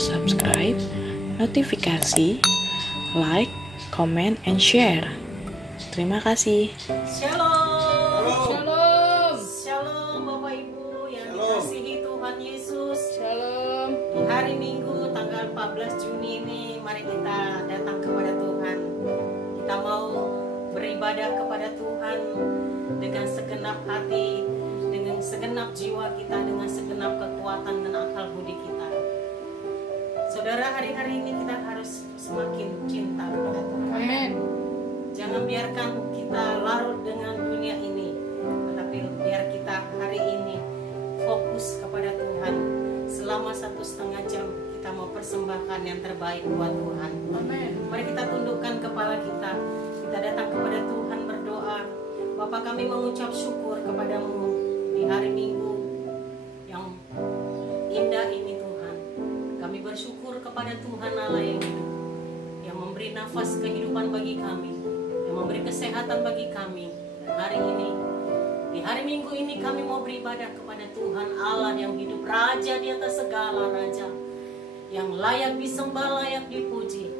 subscribe, notifikasi, like, comment, and share. Terima kasih. Shalom. Shalom. Shalom Bapak Ibu yang Shalom. dikasihi Tuhan Yesus. Shalom. Di hari Minggu tanggal 14 Juni ini mari kita datang kepada Tuhan. Kita mau beribadah kepada Tuhan dengan segenap hati, dengan segenap jiwa kita, dengan segenap kekuatan dan akal budi kita. Saudara, hari-hari ini kita harus semakin cinta kepada Tuhan. Amin. Jangan biarkan kita larut dengan dunia ini, tetapi biar kita hari ini fokus kepada Tuhan. Selama 1,5 jam kita mau persembahkan yang terbaik buat Tuhan. Amin. Mari kita tundukkan kepala kita. Kita datang kepada Tuhan berdoa. Bapa, kami mengucap syukur kepadamu di hari Minggu yang indah ini Tuhan. Kami bersyukur kepada Tuhan Allah yang hidup, yang memberi nafas kehidupan bagi kami, yang memberi kesehatan bagi kami. Dan hari ini, di hari Minggu ini kami mau beribadah kepada Tuhan Allah yang hidup, Raja di atas segala raja, yang layak disembah, layak dipuji.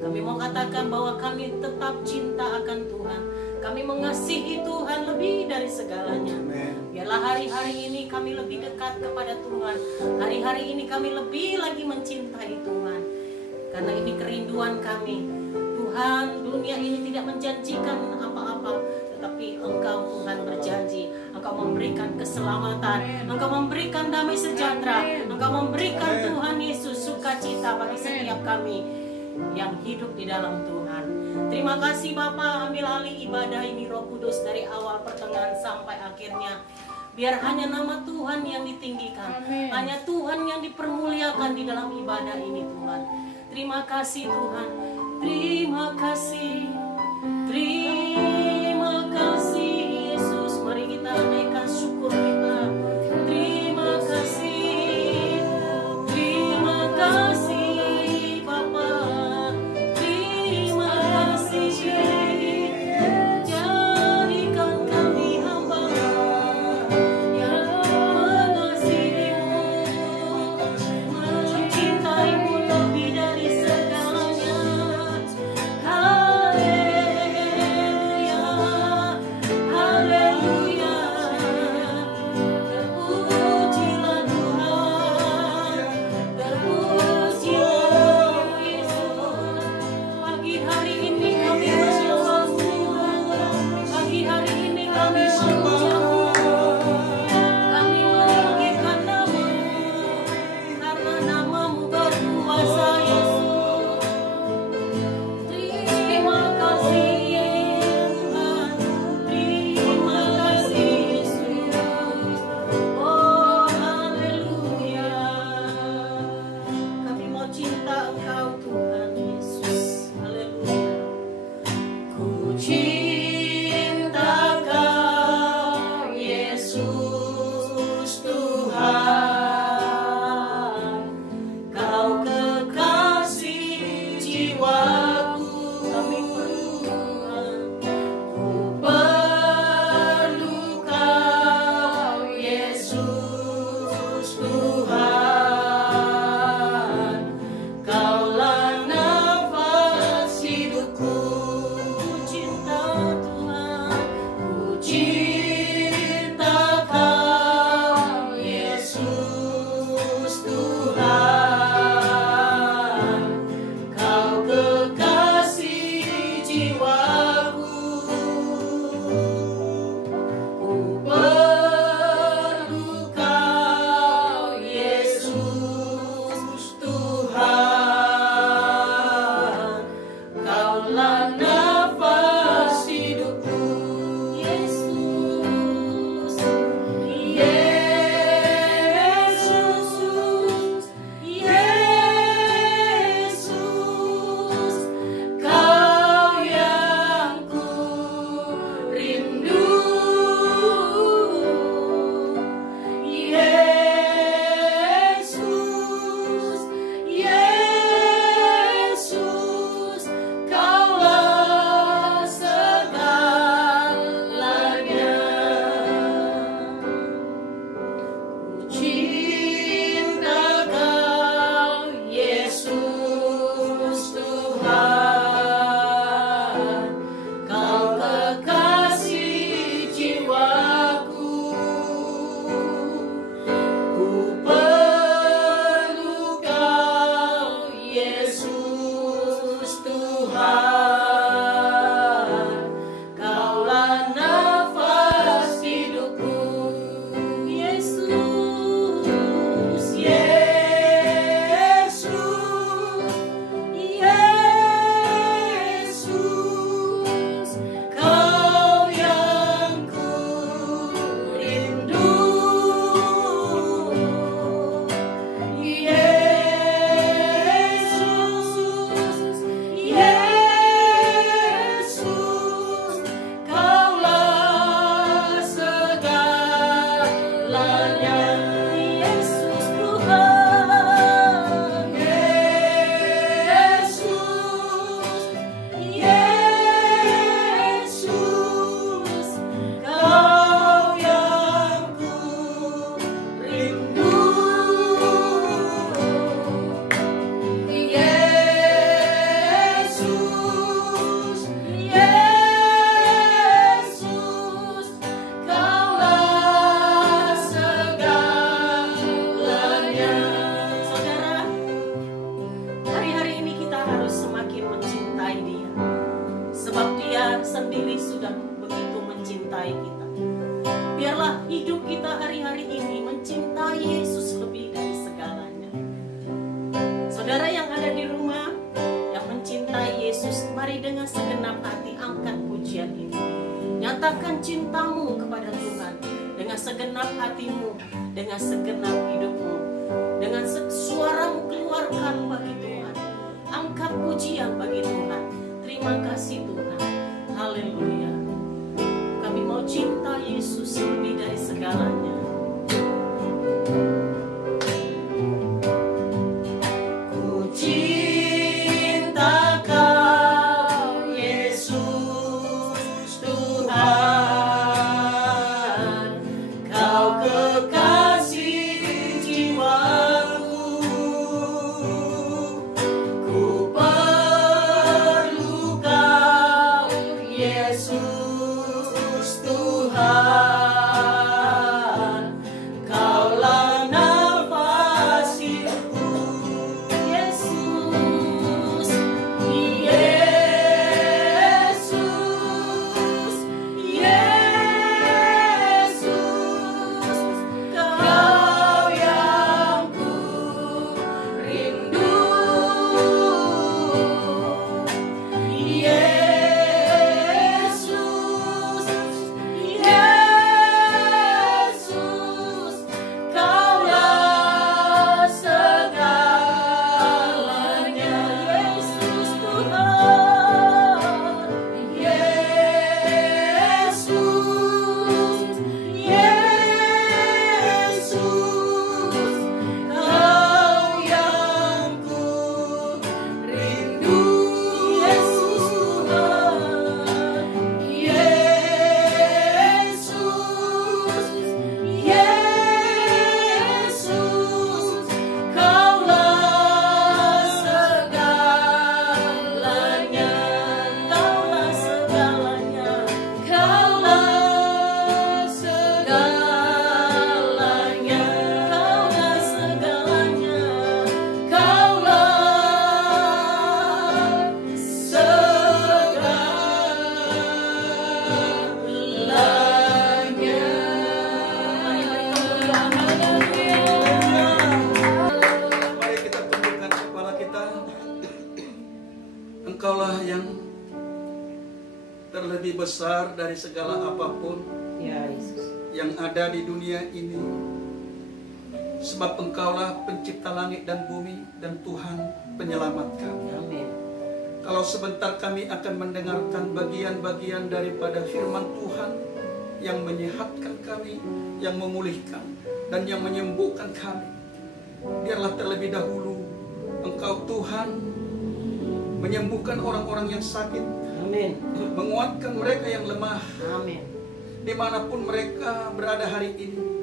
Kami mau katakan bahwa kami tetap cinta akan Tuhan. Kami mengasihi Tuhan lebih dari segalanya. Biarlah hari-hari ini kami lebih dekat kepada Tuhan. Hari-hari ini kami lebih lagi mencintai Tuhan. Karena ini kerinduan kami. Tuhan, dunia ini tidak menjanjikan apa-apa, tetapi Engkau Tuhan berjanji. Engkau memberikan keselamatan, Engkau memberikan damai sejahtera, Engkau memberikan Tuhan Yesus sukacita bagi setiap kami yang hidup di dalam Tuhan. Terima kasih Bapa, ambil alih ibadah ini Roh Kudus dari awal pertengahan sampai akhirnya. Biar hanya nama Tuhan yang ditinggikan, Amin. hanya Tuhan yang dipermuliakan di dalam ibadah ini Tuhan. Terima kasih Tuhan. Terima kasih, terima kasih Yesus. Mari kita naikkan syukur kita. Terima kasih, terima kasih Bapa, terima kasih. Jadikan kami hamba yang mengasihimu, mencintaimu lebih dari segalanya. Haleluya. sudah begitu mencintai kita. Biarlah hidup kita hari-hari ini mencintai Yesus lebih dari segalanya. Saudara yang ada di rumah yang mencintai Yesus, mari dengan segenap hati angkat pujian ini. Nyatakan cintamu kepada Tuhan dengan segenap hatimu, dengan segenap hidupmu, dengan suaramu keluarkan bagi Tuhan. Angkat pujian bagi Tuhan. Terima kasih Tuhan. Haleluya. Kami mau cinta Yesus lebih dari segalanya. Ku cinta Kau Yesus Tuhan, Kau kekasih jiwaku. Ku perlu Kau Yesus Tuhan, Kaulah nafas hidupku. Yesus, Yesus, Yesus, Kau yang ku rindu. Yesus, Yesus, Kaulah segalanya. Yesus Tuhan, Yesus, Yesus, Kau yang ku rindu. Yesus Tuhan, Yesus, Yesus, Kaulah segalanya. Kaulah segalanya. Kaulah segalanya. Kaulah segalanya. Kaulah segalanya. Mari kita tundukkan kepala kita. Engkaulah yang terlebih besar dari segala apapun Ya Yesus. yang ada di dunia ini. Sebab Engkaulah pencipta langit dan bumi dan Tuhan penyelamat kami. Amin. Kalau sebentar kami akan mendengarkan bagian-bagian daripada firman Tuhan yang menyehatkan kami, yang memulihkan, dan yang menyembuhkan kami. Biarlah terlebih dahulu Engkau Tuhan menyembuhkan orang-orang yang sakit, Amin. menguatkan mereka yang lemah, Amin. dimanapun mereka berada hari ini.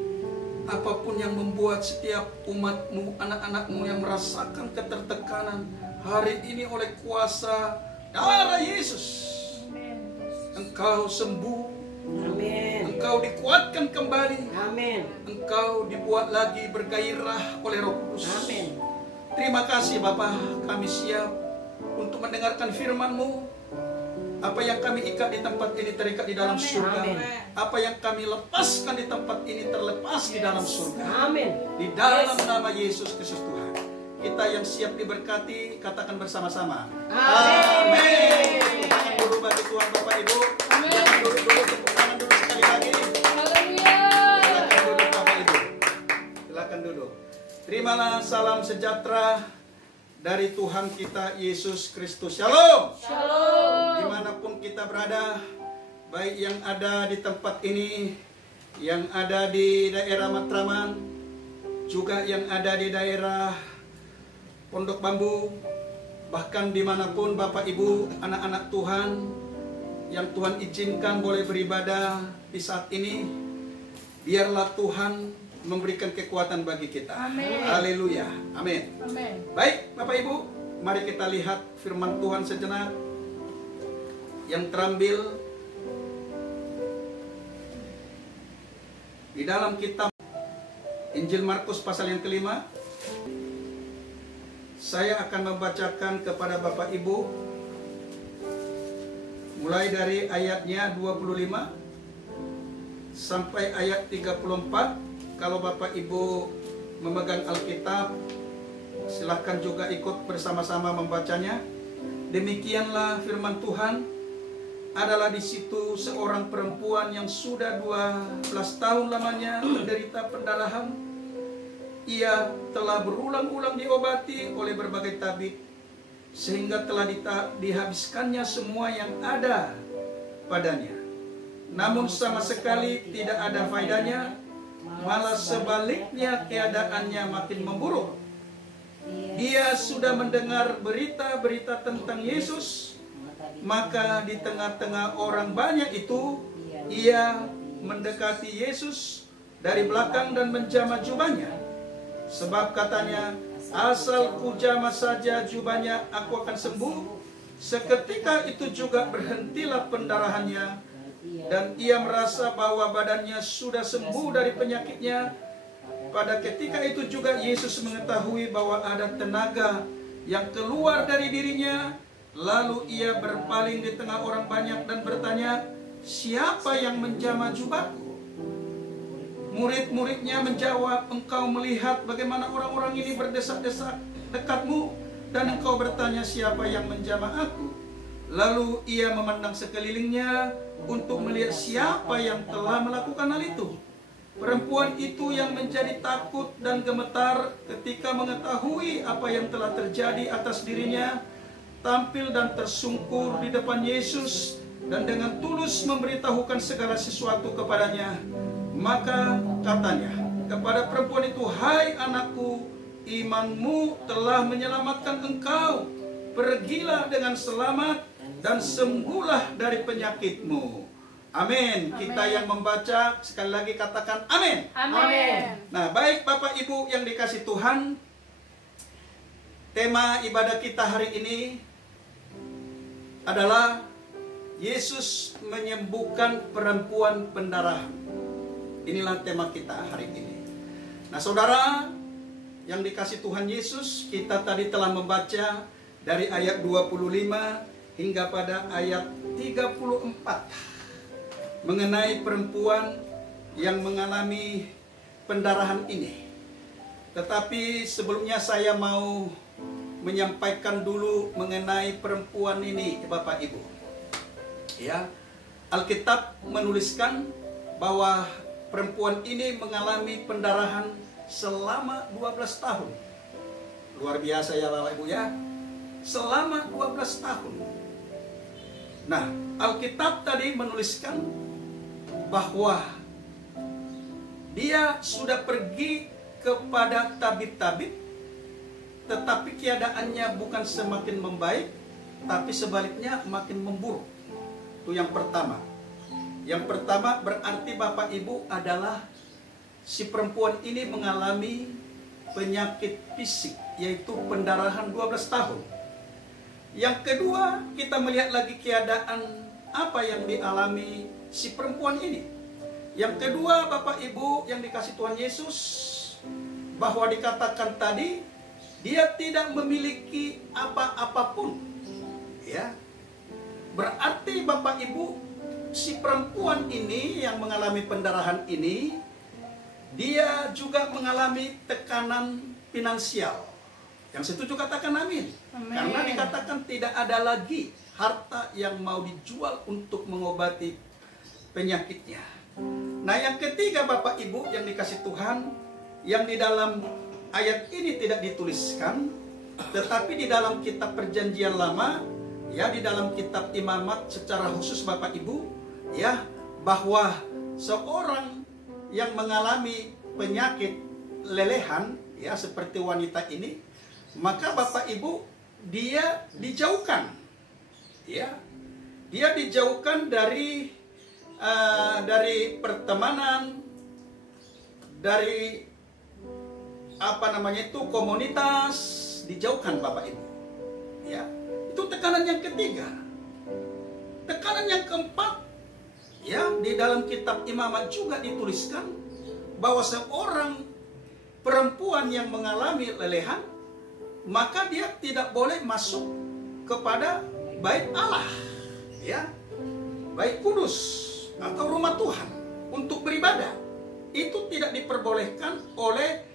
Apapun yang membuat setiap umatmu, anak-anakmu yang merasakan ketertekanan hari ini oleh kuasa darah Yesus, Engkau sembuh, Amin. Engkau dikuatkan kembali, Amin. Engkau dibuat lagi bergairah oleh Roh Kudus. Amin. Terima kasih Bapa, kami siap untuk mendengarkan firman-Mu. Apa yang kami ikat di tempat ini terikat di dalam surga. Amin. Apa yang kami lepaskan di tempat ini terlepas di dalam surga. Amin. Di dalam nama Yesus Kristus Tuhan. Kita yang siap diberkati, katakan bersama-sama. Amin. Tepuk tangan dulu bagi Tuhan Bapak Ibu. Amin. Jangan dulu, tepuk tangan dulu sekali lagi. Haleluya. Silakan duduk Bapak Ibu. Silakan duduk. Terimalah salam sejahtera dari Tuhan kita Yesus Kristus. Shalom. Shalom. Dimanapun kita berada, baik yang ada di tempat ini, yang ada di daerah Matraman, juga yang ada di daerah Pondok Bambu, bahkan dimanapun Bapak Ibu, anak-anak Tuhan, yang Tuhan izinkan boleh beribadah di saat ini, biarlah Tuhan memberikan kekuatan bagi kita. Amin. Haleluya. Amin. Amin. Baik Bapak Ibu, mari kita lihat firman Tuhan sejenak yang terambil di dalam kitab Injil Markus pasal yang kelima. Saya akan membacakan kepada Bapak Ibu mulai dari ayatnya 25 sampai ayat 34. Kalau Bapak Ibu memegang Alkitab, silahkan juga ikut bersama-sama membacanya. Demikianlah firman Tuhan. Adalah di situ seorang perempuan yang sudah 12 tahun lamanya menderita pendarahan. Ia telah berulang-ulang diobati oleh berbagai tabib, sehingga telah dihabiskannya semua yang ada padanya. Namun sama sekali tidak ada faedahnya, malah sebaliknya keadaannya makin memburuk. Dia sudah mendengar berita-berita tentang Yesus, maka di tengah-tengah orang banyak itu, ia mendekati Yesus dari belakang dan menjamah jubahnya. Sebab katanya, asal kujamah saja jubahnya, aku akan sembuh. Seketika itu juga berhentilah pendarahannya, dan ia merasa bahwa badannya sudah sembuh dari penyakitnya. Pada ketika itu juga Yesus mengetahui bahwa ada tenaga yang keluar dari dirinya. Lalu ia berpaling di tengah orang banyak dan bertanya, siapa yang menjamah jubahku? Murid-muridnya menjawab, engkau melihat bagaimana orang-orang ini berdesak-desak dekatmu, dan engkau bertanya siapa yang menjamah aku? Lalu ia memandang sekelilingnya untuk melihat siapa yang telah melakukan hal itu. Perempuan itu yang menjadi takut dan gemetar ketika mengetahui apa yang telah terjadi atas dirinya, tampil dan tersungkur di depan Yesus dan dengan tulus memberitahukan segala sesuatu kepadanya. Maka katanya kepada perempuan itu, hai anakku, imanmu telah menyelamatkan engkau. Pergilah dengan selamat dan sembuhlah dari penyakitmu. Amin. Kita yang membaca sekali lagi katakan amin. Amin. Nah, baik Bapak Ibu yang dikasih Tuhan, tema ibadah kita hari ini adalah Yesus menyembuhkan perempuan pendarahan. Inilah tema kita hari ini. Nah, saudara yang dikasih Tuhan Yesus, kita tadi telah membaca dari ayat 25 hingga pada ayat 34 mengenai perempuan yang mengalami pendarahan ini. Tetapi sebelumnya saya mau menyampaikan dulu mengenai perempuan ini, Bapak Ibu. Ya, Alkitab menuliskan bahwa perempuan ini mengalami pendarahan selama 12 tahun. Luar biasa ya Bapak Ibu ya. Selama 12 tahun. Nah, Alkitab tadi menuliskan bahwa dia sudah pergi kepada tabib-tabib, tetapi keadaannya bukan semakin membaik, tapi sebaliknya makin memburuk. Itu yang pertama. Yang pertama berarti Bapak Ibu adalah si perempuan ini mengalami penyakit fisik, yaitu pendarahan 12 tahun. Yang kedua, kita melihat lagi keadaan apa yang dialami si perempuan ini. Yang kedua, Bapak Ibu yang dikasih Tuhan Yesus, bahwa dikatakan tadi dia tidak memiliki apa-apapun. Ya. Berarti Bapak Ibu, si perempuan ini yang mengalami pendarahan ini, dia juga mengalami tekanan finansial. Yang setuju katakan amin. Amin. Karena dikatakan tidak ada lagi harta yang mau dijual untuk mengobati penyakitnya. Nah, yang ketiga Bapak Ibu yang dikasih Tuhan, yang di dalam ayat ini tidak dituliskan, tetapi di dalam kitab Perjanjian Lama, ya, di dalam kitab Imamat secara khusus Bapak Ibu, ya, bahwa seorang yang mengalami penyakit lelehan, ya, seperti wanita ini, maka Bapak Ibu dia dijauhkan, ya, dia dijauhkan dari pertemanan, dari komunitas, dijauhkan Bapak Ibu. Ya, itu tekanan yang ketiga. Tekanan yang keempat, ya, di dalam kitab Imamat juga dituliskan bahwa seorang perempuan yang mengalami lelehan, maka dia tidak boleh masuk kepada bait Allah. ya, baik kudus atau rumah Tuhan untuk beribadah, itu tidak diperbolehkan oleh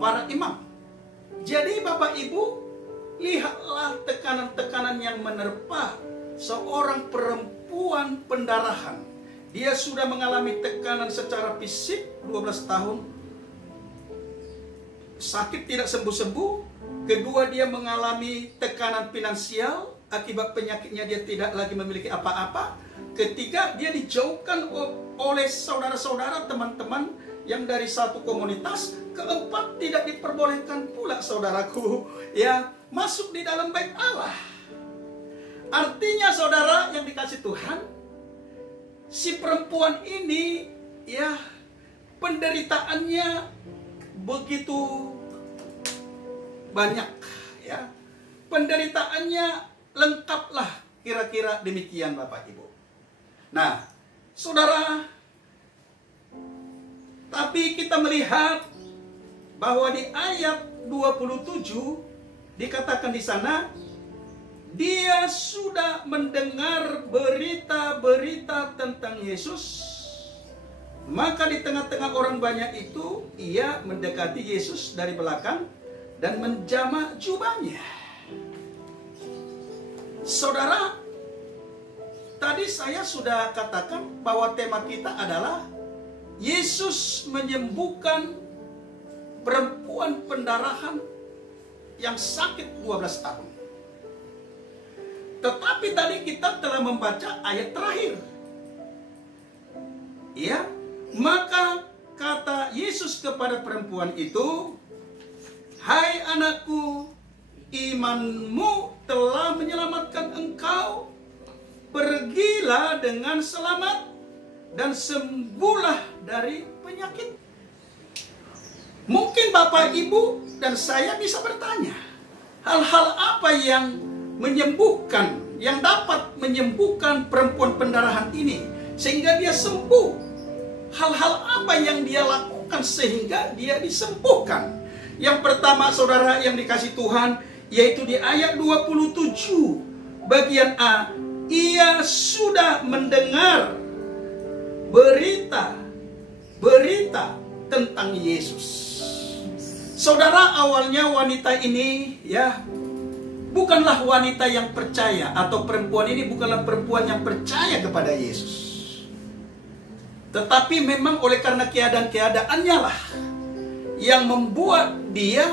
para imam. Jadi Bapak Ibu, lihatlah tekanan-tekanan yang menerpa seorang perempuan pendarahan. Dia sudah mengalami tekanan secara fisik 12 tahun, sakit tidak sembuh-sembuh. Kedua, dia mengalami tekanan finansial, akibat penyakitnya dia tidak lagi memiliki apa-apa. Ketiga, dia dijauhkan oleh saudara-saudara, teman-teman yang dari satu komunitas. Keempat, tidak diperbolehkan pula, saudaraku, ya, masuk di dalam bait Allah. Artinya, saudara yang dikasih Tuhan, si perempuan ini, ya, penderitaannya begitu banyak, ya. Penderitaannya lengkaplah, kira-kira demikian Bapak Ibu. Nah, saudara, tapi kita melihat bahwa di ayat 27 dikatakan di sana, dia sudah mendengar berita-berita tentang Yesus. Maka di tengah-tengah orang banyak itu, ia mendekati Yesus dari belakang dan menjamak jubahnya. Saudara, tadi saya sudah katakan bahwa tema kita adalah Yesus menyembuhkan perempuan pendarahan yang sakit 12 tahun. Tetapi tadi kita telah membaca ayat terakhir. Ya, maka kata Yesus kepada perempuan itu, "Hai anakku, imanmu telah menyelamatkan engkau. Pergilah dengan selamat dan sembuhlah dari penyakit." Mungkin Bapak, Ibu, dan saya bisa bertanya, hal-hal apa yang menyembuhkan, yang dapat menyembuhkan perempuan pendarahan ini sehingga dia sembuh? Hal-hal apa yang dia lakukan sehingga dia disembuhkan? Yang pertama, saudara yang dikasih Tuhan, yaitu di ayat 27 bagian A, ia sudah mendengar berita tentang Yesus. Saudara, awalnya wanita ini, ya, bukanlah wanita yang percaya, atau perempuan ini bukanlah perempuan yang percaya kepada Yesus. Tetapi memang oleh karena keadaan-keadaannya lah yang membuat dia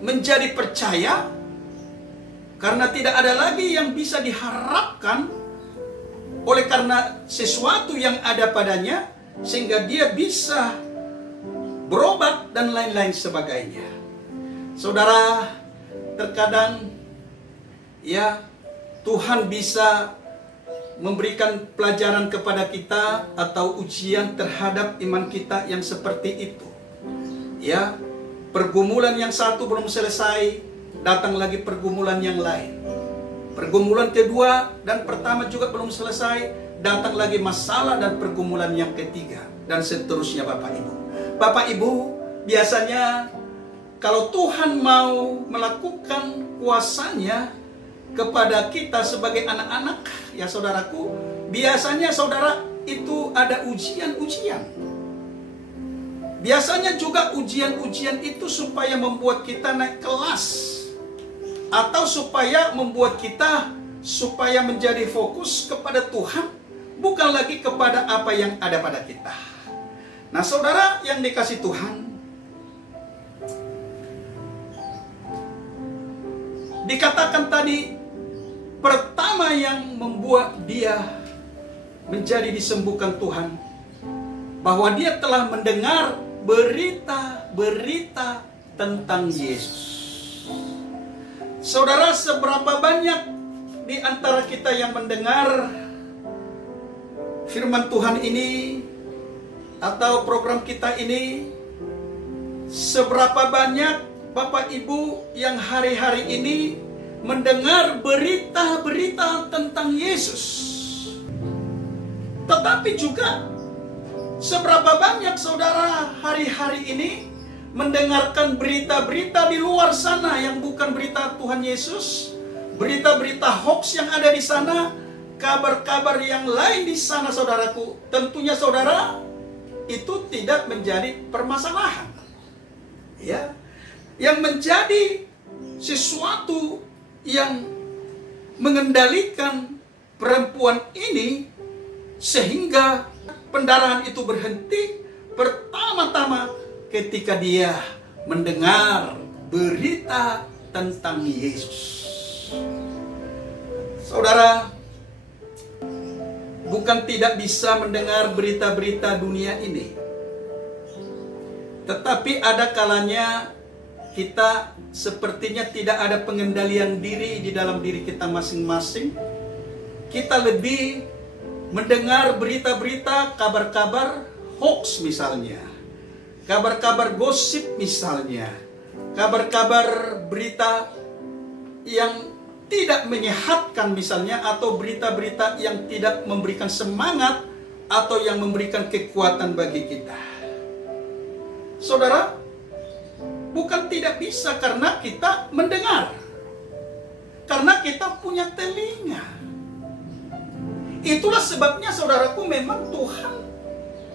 menjadi percaya, karena tidak ada lagi yang bisa diharapkan oleh karena sesuatu yang ada padanya, sehingga dia bisa berobat dan lain-lain sebagainya. Saudara, terkadang, ya, Tuhan bisa memberikan pelajaran kepada kita atau ujian terhadap iman kita yang seperti itu. Ya, pergumulan yang satu belum selesai, datang lagi pergumulan yang lain. Pergumulan kedua dan pertama juga belum selesai, datang lagi masalah dan pergumulan yang ketiga, dan seterusnya Bapak Ibu. Bapak Ibu, biasanya kalau Tuhan mau melakukan kuasanya kepada kita sebagai anak-anak, ya saudaraku, biasanya saudara itu ada ujian-ujian. Biasanya juga ujian-ujian itu supaya membuat kita naik kelas, atau supaya membuat kita supaya menjadi fokus kepada Tuhan, bukan lagi kepada apa yang ada pada kita. Nah, saudara yang dikasih Tuhan, dikatakan tadi, pertama yang membuat dia menjadi disembuhkan Tuhan, bahwa dia telah mendengar berita-berita tentang Yesus. Saudara, seberapa banyak di antara kita yang mendengar firman Tuhan ini atau program kita ini, seberapa banyak Bapak Ibu yang hari-hari ini mendengar berita-berita tentang Yesus? Tetapi juga seberapa banyak saudara hari-hari ini mendengarkan berita-berita di luar sana yang bukan berita Tuhan Yesus, berita-berita hoax yang ada di sana, kabar-kabar yang lain di sana, saudaraku, tentunya saudara itu tidak menjadi permasalahan. Ya, yang menjadi sesuatu yang mengendalikan perempuan ini sehingga pendarahan itu berhenti pertama-tama ketika dia mendengar berita tentang Yesus. Saudara, bukan tidak bisa mendengar berita-berita dunia ini, tetapi ada kalanya kita sepertinya tidak ada pengendalian diri di dalam diri kita masing-masing. Kita lebih mendengar berita-berita, kabar-kabar hoax misalnya, kabar-kabar gosip misalnya, kabar-kabar berita yang tidak menyehatkan misalnya, atau berita-berita yang tidak memberikan semangat atau yang memberikan kekuatan bagi kita. Saudara, bukan tidak bisa karena kita mendengar, karena kita punya telinga. Itulah sebabnya saudaraku, memang Tuhan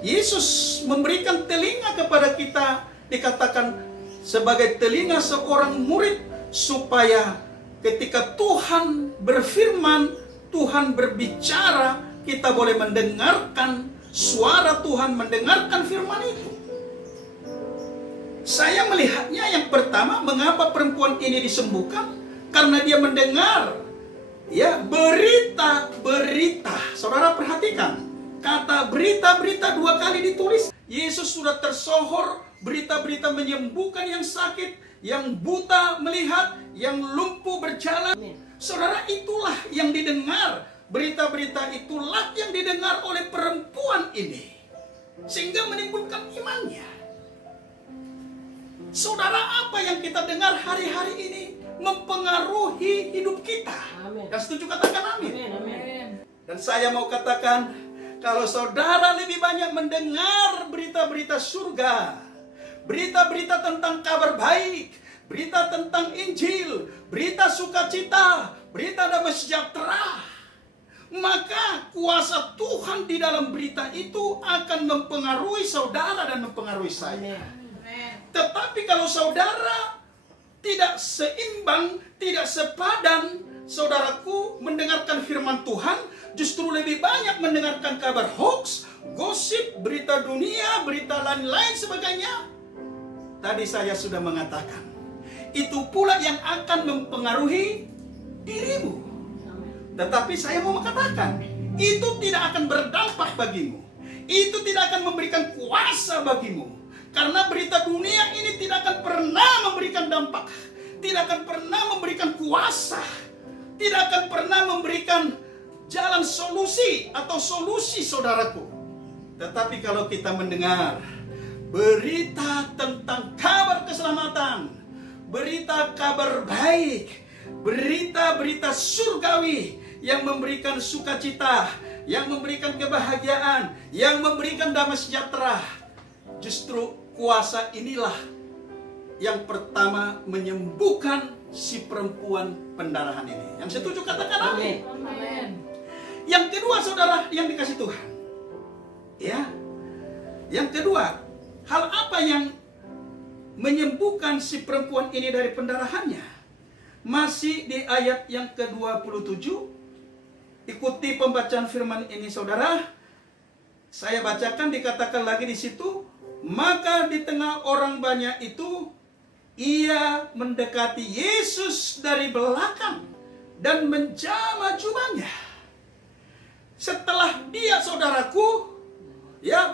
Yesus memberikan telinga kepada kita, dikatakan sebagai telinga seorang murid, supaya ketika Tuhan berfirman, Tuhan berbicara, kita boleh mendengarkan suara Tuhan, mendengarkan firman itu. Saya melihatnya yang pertama, mengapa perempuan ini disembuhkan? Karena dia mendengar ya berita-berita. Saudara perhatikan, kata berita-berita 2 kali ditulis. Yesus sudah tersohor berita-berita menyembuhkan yang sakit, yang buta melihat, yang lumpuh berjalan. Saudara, itulah yang didengar. Berita-berita itulah yang didengar oleh perempuan ini, sehingga menimbulkan imannya. Saudara, apa yang kita dengar hari-hari ini mempengaruhi hidup kita. Amin. Dan setuju katakan amin. Amin. Dan saya mau katakan, kalau saudara lebih banyak mendengar berita-berita surga, berita-berita tentang kabar baik, berita tentang Injil, berita sukacita, berita damai sejahtera, maka kuasa Tuhan di dalam berita itu akan mempengaruhi saudara dan mempengaruhi saya. Tetapi kalau saudara tidak seimbang, tidak sepadan, saudaraku, mendengarkan firman Tuhan, justru lebih banyak mendengarkan kabar hoax, gosip, berita dunia, berita lain-lain sebagainya. Tadi saya sudah mengatakan, itu pula yang akan mempengaruhi dirimu. Tetapi saya mau mengatakan, itu tidak akan berdampak bagimu. Itu tidak akan memberikan kuasa bagimu. Karena berita dunia ini tidak akan pernah memberikan dampak, tidak akan pernah memberikan kuasa, tidak akan pernah memberikan jalan solusi atau solusi, saudaraku. Tetapi kalau kita mendengar berita tentang kabar keselamatan, berita kabar baik, berita-berita surgawi yang memberikan sukacita, yang memberikan kebahagiaan, yang memberikan damai sejahtera, justru kuasa inilah yang pertama menyembuhkan si perempuan pendarahan ini. Yang setuju katakan amin. Amin. Yang kedua, saudara yang dikasih Tuhan, ya, yang kedua, hal apa yang menyembuhkan si perempuan ini dari pendarahannya? Masih di ayat yang ke-27. Ikuti pembacaan firman ini, saudara. Saya bacakan, dikatakan lagi di situ, maka di tengah orang banyak itu, ia mendekati Yesus dari belakang dan menjamah jubahnya. Setelah dia, saudaraku, ya,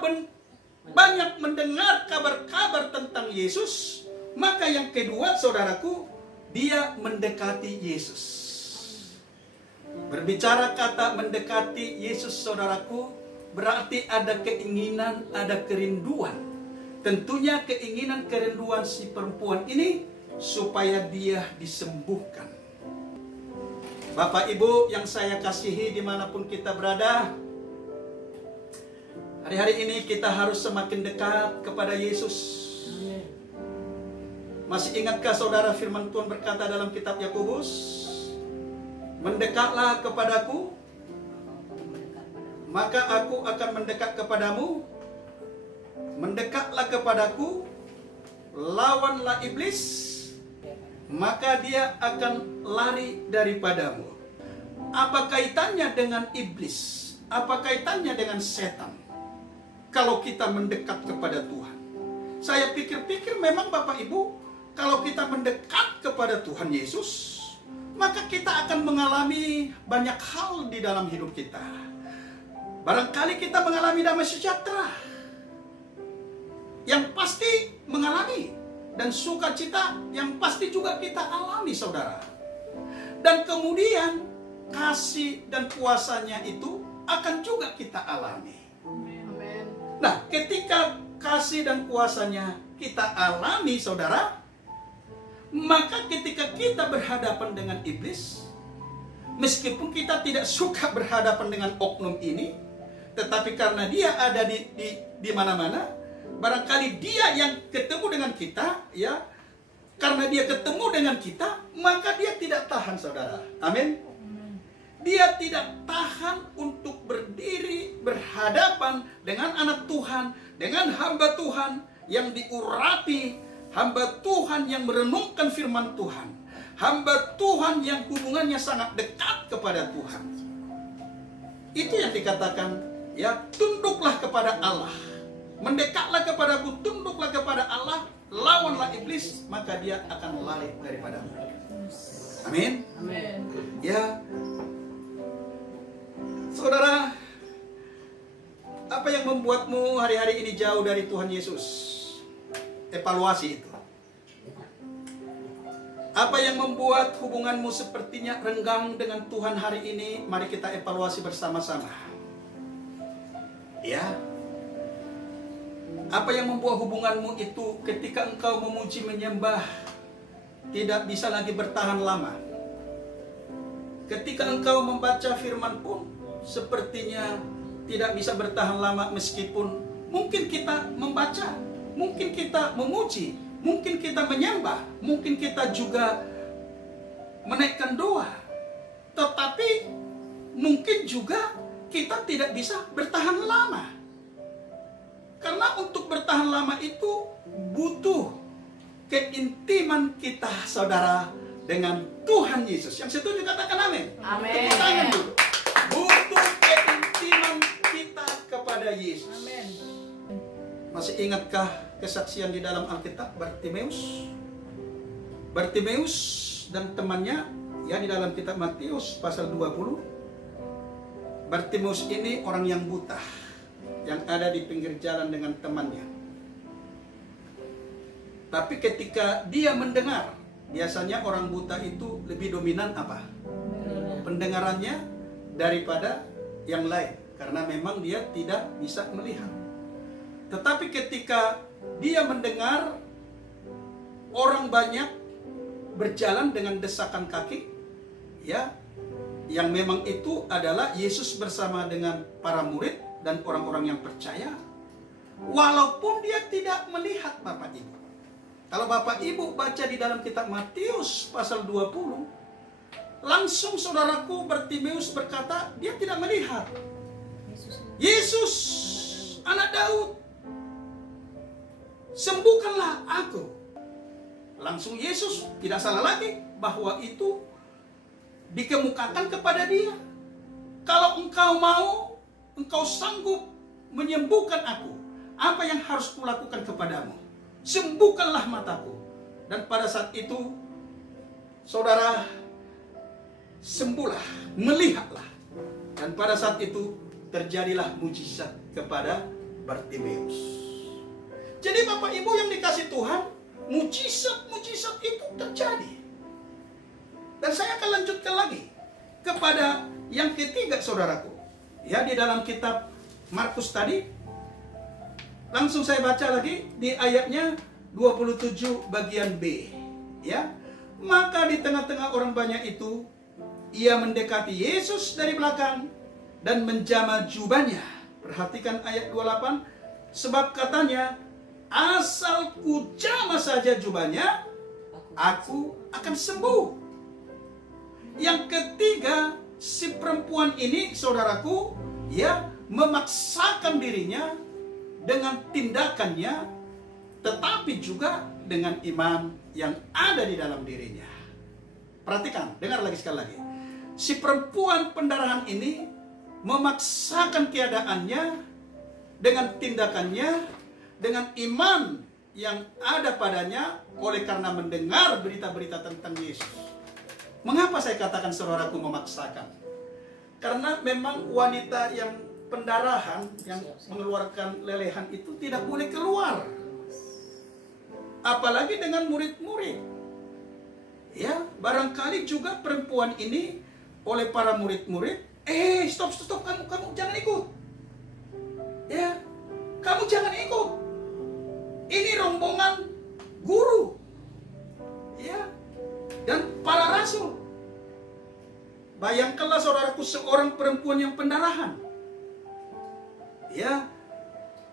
banyak mendengar kabar-kabar tentang Yesus, maka yang kedua, saudaraku, dia mendekati Yesus. Berbicara kata mendekati Yesus, saudaraku, berarti ada keinginan, ada kerinduan. Tentunya keinginan kerinduan si perempuan ini supaya dia disembuhkan. Bapak Ibu yang saya kasihi dimanapun kita berada, hari-hari ini kita harus semakin dekat kepada Yesus. Masih ingatkah saudara firman Tuhan berkata dalam kitab Yakobus, Mendekatlah kepadaku, maka aku akan mendekat kepadamu. Mendekatlah kepadaku, lawanlah iblis, maka dia akan lari daripadamu. Apa kaitannya dengan iblis? Apa kaitannya dengan setan? Kalau kita mendekat kepada Tuhan. Saya pikir-pikir memang Bapak Ibu, kalau kita mendekat kepada Tuhan Yesus, maka kita akan mengalami banyak hal di dalam hidup kita. Barangkali kita mengalami damai sejahtera, yang pasti mengalami, dan sukacita yang pasti juga kita alami, saudara. Dan kemudian kasih dan kuasanya itu akan juga kita alami. Amin. Nah, ketika kasih dan kuasanya kita alami, saudara, maka ketika kita berhadapan dengan iblis, meskipun kita tidak suka berhadapan dengan oknum ini, tetapi karena dia ada di mana-mana, barangkali dia yang ketemu dengan kita, ya, karena dia ketemu dengan kita, maka dia tidak tahan, saudara. Amin. Dia tidak tahan untuk berdiri berhadapan dengan anak Tuhan, dengan hamba Tuhan yang diurapi, hamba Tuhan yang merenungkan firman Tuhan, hamba Tuhan yang hubungannya sangat dekat kepada Tuhan. Itu yang dikatakan, ya, tunduklah kepada Allah. Mendekatlah kepadaku, tunduklah kepada Allah, lawanlah iblis, maka dia akan lari daripadamu. Amin. Amin. Ya, saudara, apa yang membuatmu hari-hari ini jauh dari Tuhan Yesus? Evaluasi itu. Apa yang membuat hubunganmu sepertinya renggang dengan Tuhan hari ini? Mari kita evaluasi bersama-sama. Ya. Apa yang membuat hubunganmu itu ketika engkau memuji menyembah tidak bisa lagi bertahan lama? Ketika engkau membaca firman pun sepertinya tidak bisa bertahan lama, meskipun mungkin kita membaca, mungkin kita memuji, mungkin kita menyembah, mungkin kita juga menaikkan doa, tetapi mungkin juga kita tidak bisa bertahan lama. Karena untuk bertahan lama itu butuh keintiman kita, saudara, dengan Tuhan Yesus. Yang setuju katakan amin. Amin. Tepuk tangan dulu. Butuh keintiman kita kepada Yesus. Amin. Masih ingatkah kesaksian di dalam Alkitab Bartimeus? Bartimeus dan temannya, ya, di dalam kitab Matius pasal 20. Bartimeus ini orang yang buta, yang ada di pinggir jalan dengan temannya. Tapi ketika dia mendengar, biasanya orang buta itu lebih dominan apa? Pendengarannya daripada yang lain, karena memang dia tidak bisa melihat. Tetapi ketika dia mendengar orang banyak berjalan dengan desakan kaki, ya, yang memang itu adalah Yesus bersama dengan para murid dan orang-orang yang percaya, walaupun dia tidak melihat, Bapak Ibu. Kalau Bapak Ibu baca di dalam kitab Matius pasal 20, langsung saudaraku Bartimeus berkata, dia tidak melihat. Yesus, anak Daud, sembuhkanlah aku. Langsung Yesus tidak salah lagi bahwa itu dikemukakan kepada dia. Kalau engkau mau, engkau sanggup menyembuhkan aku, apa yang harus kulakukan kepadamu? Sembuhkanlah mataku. Dan pada saat itu, saudara, sembuhlah, melihatlah. Dan pada saat itu terjadilah mujizat kepada Bartimeus. Jadi Bapak Ibu yang dikasih Tuhan, mujizat-mujizat itu terjadi. Dan saya akan lanjutkan lagi kepada yang ketiga, saudaraku. Ya, di dalam kitab Markus tadi, langsung saya baca lagi di ayatnya 27 bagian B. Ya, maka di tengah-tengah orang banyak itu, ia mendekati Yesus dari belakang dan menjamah jubahnya. Perhatikan ayat 28, sebab katanya, asal ku jamah saja jubahnya, aku akan sembuh. Yang ketiga, si perempuan ini, saudaraku, ya, memaksakan dirinya dengan tindakannya, tetapi juga dengan iman yang ada di dalam dirinya. Perhatikan, dengar lagi sekali lagi. Si perempuan pendarahan ini memaksakan keadaannya dengan tindakannya, dengan iman yang ada padanya oleh karena mendengar berita-berita tentang Yesus. Mengapa saya katakan saudaraku memaksakan? Karena memang wanita yang pendarahan, yang mengeluarkan lelehan itu tidak boleh keluar. Apalagi dengan murid-murid. Ya, barangkali juga perempuan ini oleh para murid-murid, stop, kamu jangan ikut. Ya, kamu jangan ikut. Ini rombongan guru. Ya, dan para rasul. Bayangkanlah saudaraku, seorang perempuan yang pendarahan. Ya,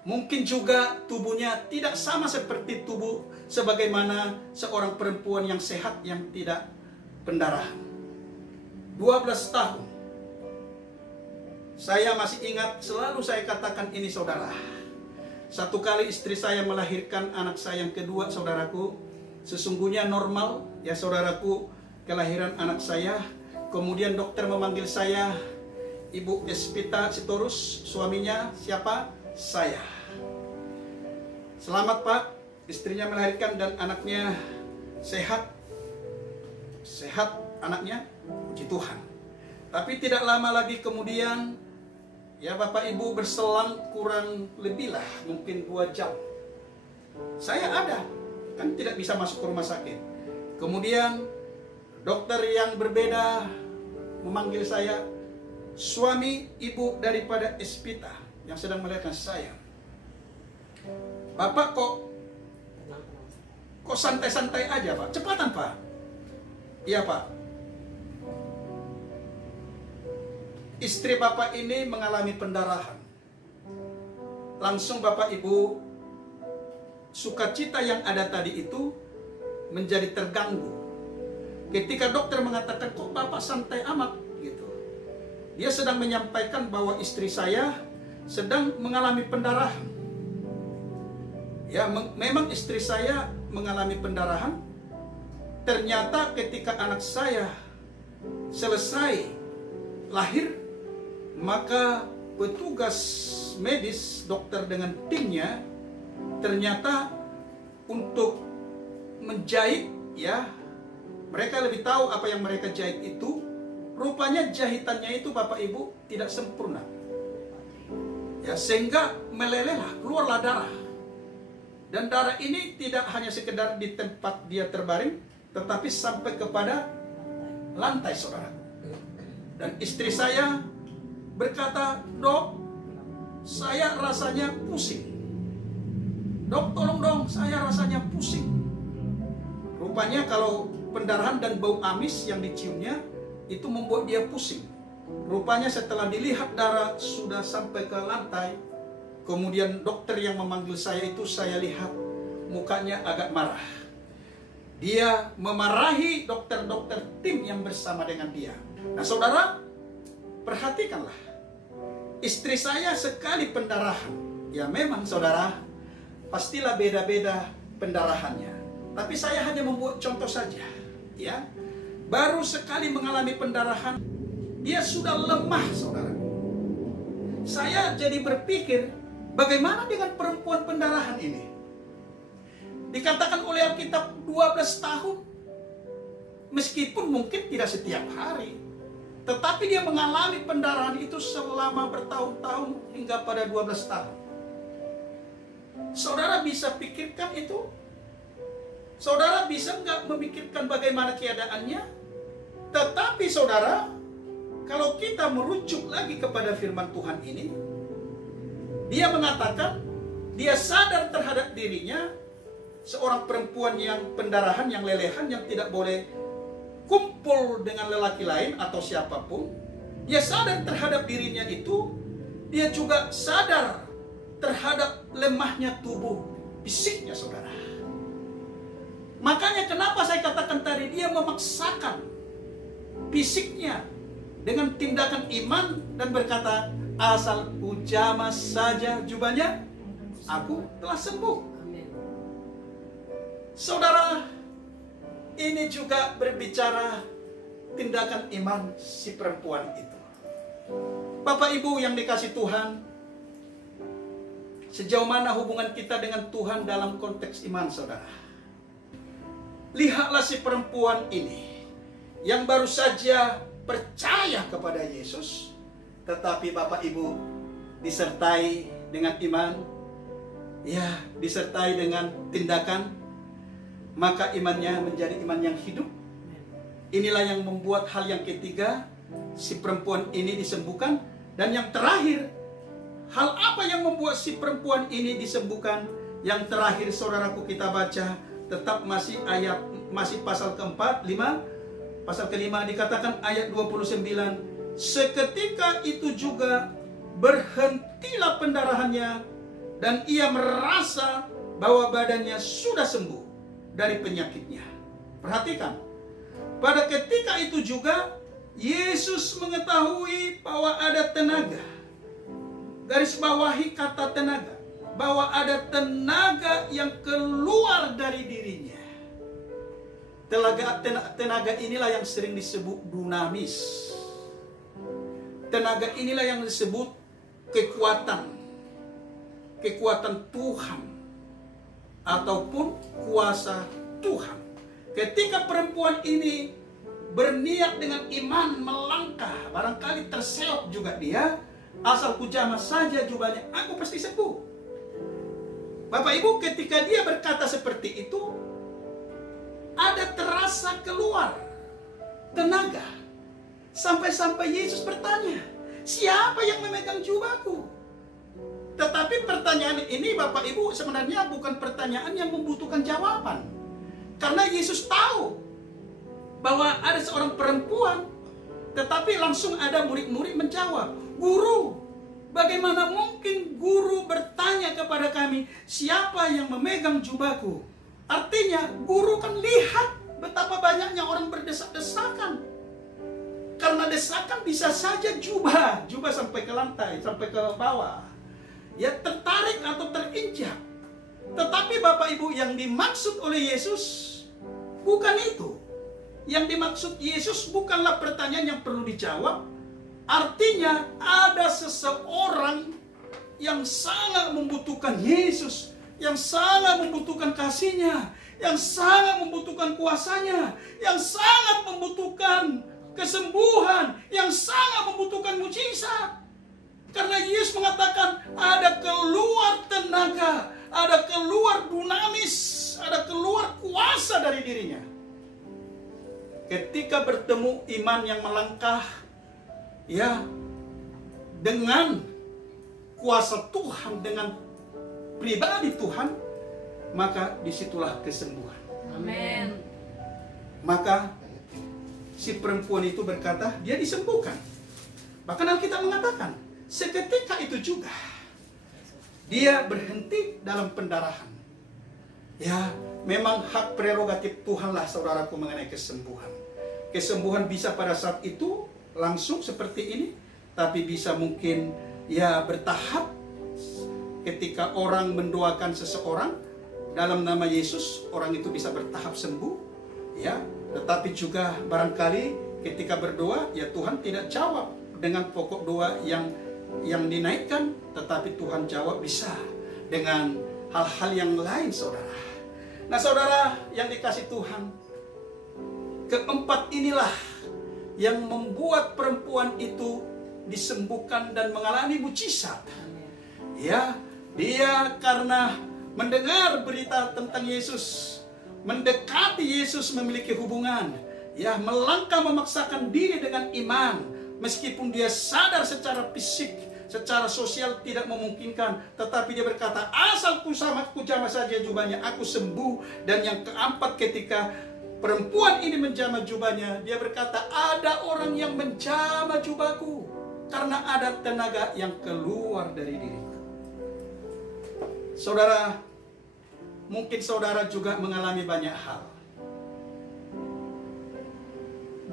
mungkin juga tubuhnya tidak sama seperti tubuh sebagaimana seorang perempuan yang sehat yang tidak pendarahan. 12 tahun. Saya masih ingat, selalu saya katakan ini saudara. Satu kali istri saya melahirkan anak saya yang kedua, saudaraku. Sesungguhnya normal, ya saudaraku, kelahiran anak saya. Kemudian dokter memanggil saya, Ibu Espita Sitorus, suaminya siapa? Saya. Selamat Pak, istrinya melahirkan dan anaknya sehat. Sehat anaknya, puji Tuhan. Tapi tidak lama lagi kemudian, ya Bapak Ibu, berselang kurang lebih lah, mungkin 2 jam. Saya ada, kan tidak bisa masuk ke rumah sakit. Kemudian dokter yang berbeda memanggil saya, suami ibu daripada Espita yang sedang melahirkan saya. Bapak kok santai-santai aja Pak? Cepatan Pak. Iya Pak. Istri Bapak ini mengalami pendarahan. Langsung Bapak Ibu, sukacita yang ada tadi itu menjadi terganggu. Ketika dokter mengatakan, kok Bapak santai amat gitu. Dia sedang menyampaikan bahwa istri saya sedang mengalami pendarahan. Ya, memang istri saya mengalami pendarahan. Ternyata ketika anak saya selesai lahir, maka petugas medis, dokter dengan timnya, ternyata untuk menjahit, ya, mereka lebih tahu apa yang mereka jahit itu. Rupanya jahitannya itu Bapak Ibu tidak sempurna. Ya, sehingga melelehlah, keluarlah darah. Dan darah ini tidak hanya sekedar di tempat dia terbaring, tetapi sampai kepada lantai, saudara. Dan istri saya berkata, Dok, saya rasanya pusing. Dok, tolong dong, saya rasanya pusing. Rupanya kalau pendarahan dan bau amis yang diciumnya, itu membuat dia pusing. Rupanya setelah dilihat darah sudah sampai ke lantai, kemudian dokter yang memanggil saya itu, saya lihat mukanya agak marah. Dia memarahi dokter-dokter tim yang bersama dengan dia. Nah saudara, perhatikanlah. Istri saya sekali pendarahan. Ya memang saudara, pastilah beda-beda pendarahannya. Tapi saya hanya membuat contoh saja. Ya, baru sekali mengalami pendarahan, dia sudah lemah saudara. Saya jadi berpikir, bagaimana dengan perempuan pendarahan ini? Dikatakan oleh Alkitab 12 tahun. Meskipun mungkin tidak setiap hari, tetapi dia mengalami pendarahan itu selama bertahun-tahun hingga pada 12 tahun. Saudara bisa pikirkan itu? Saudara bisa nggak memikirkan bagaimana keadaannya? Tetapi saudara, kalau kita merujuk lagi kepada firman Tuhan ini, dia mengatakan, dia sadar terhadap dirinya, seorang perempuan yang pendarahan, yang lelehan, yang tidak boleh kumpul dengan lelaki lain atau siapapun. Dia sadar terhadap dirinya itu. Dia juga sadar terhadap lemahnya tubuh fisiknya saudara. Makanya kenapa saya katakan tadi, dia memaksakan fisiknya dengan tindakan iman dan berkata, asal ku jamah saja jubahnya, aku telah sembuh. Amin. Saudara, ini juga berbicara tindakan iman si perempuan itu. Bapak Ibu yang dikasih Tuhan, sejauh mana hubungan kita dengan Tuhan dalam konteks iman, saudara? Lihatlah si perempuan ini yang baru saja percaya kepada Yesus, tetapi Bapak Ibu disertai dengan iman, ya, disertai dengan tindakan, maka imannya menjadi iman yang hidup. Inilah yang membuat hal yang ketiga, si perempuan ini disembuhkan. Dan yang terakhir, hal apa yang membuat si perempuan ini disembuhkan? Yang terakhir, saudaraku, kita baca tetap masih pasal keempat, pasal kelima dikatakan ayat 29. Seketika itu juga berhentilah pendarahannya dan ia merasa bahwa badannya sudah sembuh dari penyakitnya. Perhatikan, pada ketika itu juga Yesus mengetahui bahwa ada tenaga. Garis bawahi kata tenaga, bahwa ada tenaga yang keluar dari dirinya. Tenaga inilah yang sering disebut dunamis. Tenaga inilah yang disebut kekuatan. Kekuatan Tuhan ataupun kuasa Tuhan. Ketika perempuan ini berniat dengan iman melangkah, barangkali terseok juga dia, asal ku jamah saja jubahnya, aku pasti sembuh. Bapak Ibu, ketika dia berkata seperti itu, ada terasa keluar tenaga. Sampai-sampai Yesus bertanya, siapa yang memegang jubahku? Tetapi pertanyaan ini, Bapak Ibu, sebenarnya bukan pertanyaan yang membutuhkan jawaban. Karena Yesus tahu bahwa ada seorang perempuan, tetapi langsung ada murid-murid menjawab, Guru, bagaimana mungkin Guru bertanya kepada kami, siapa yang memegang jubahku? Artinya, Guru kan lihat betapa banyaknya orang berdesak-desakan. Karena desakan bisa saja jubah sampai ke lantai, sampai ke bawah. Ya, tertarik atau terinjak. Tetapi Bapak Ibu, yang dimaksud oleh Yesus bukan itu. Yang dimaksud Yesus bukanlah pertanyaan yang perlu dijawab. Artinya ada seseorang yang sangat membutuhkan Yesus, yang sangat membutuhkan kasih-Nya, yang sangat membutuhkan kuasanya, yang sangat membutuhkan kesembuhan, yang sangat membutuhkan mujizat. Karena Yesus mengatakan ada keluar tenaga, ada keluar dunamis, ada keluar kuasa dari dirinya. Ketika bertemu iman yang melangkah, ya, dengan kuasa Tuhan, dengan pribadi Tuhan, maka disitulah kesembuhan. Amin. Maka si perempuan itu berkata, dia disembuhkan. Bahkan Alkitab mengatakan, seketika itu juga dia berhenti dalam pendarahan. Ya, memang hak prerogatif Tuhanlah, saudaraku, mengenai kesembuhan. Kesembuhan bisa pada saat itu langsung seperti ini, tapi bisa mungkin ya bertahap. Ketika orang mendoakan seseorang dalam nama Yesus, orang itu bisa bertahap sembuh, ya. Tetapi juga barangkali ketika berdoa, ya Tuhan tidak jawab dengan pokok doa yang dinaikkan, tetapi Tuhan jawab bisa dengan hal-hal yang lain, saudara. Nah, saudara yang dikasih Tuhan, keempat inilah yang membuat perempuan itu disembuhkan dan mengalami mujizat. Ya, dia karena mendengar berita tentang Yesus, mendekati Yesus, memiliki hubungan, ya, melangkah memaksakan diri dengan iman, meskipun dia sadar secara fisik, secara sosial tidak memungkinkan, tetapi dia berkata, asal ku jamah saja jubahnya, aku sembuh. Dan yang keempat, ketika perempuan ini menjamah jubahnya, dia berkata, ada orang yang menjamah jubahku, karena ada tenaga yang keluar dari diriku. Saudara, mungkin saudara juga mengalami banyak hal.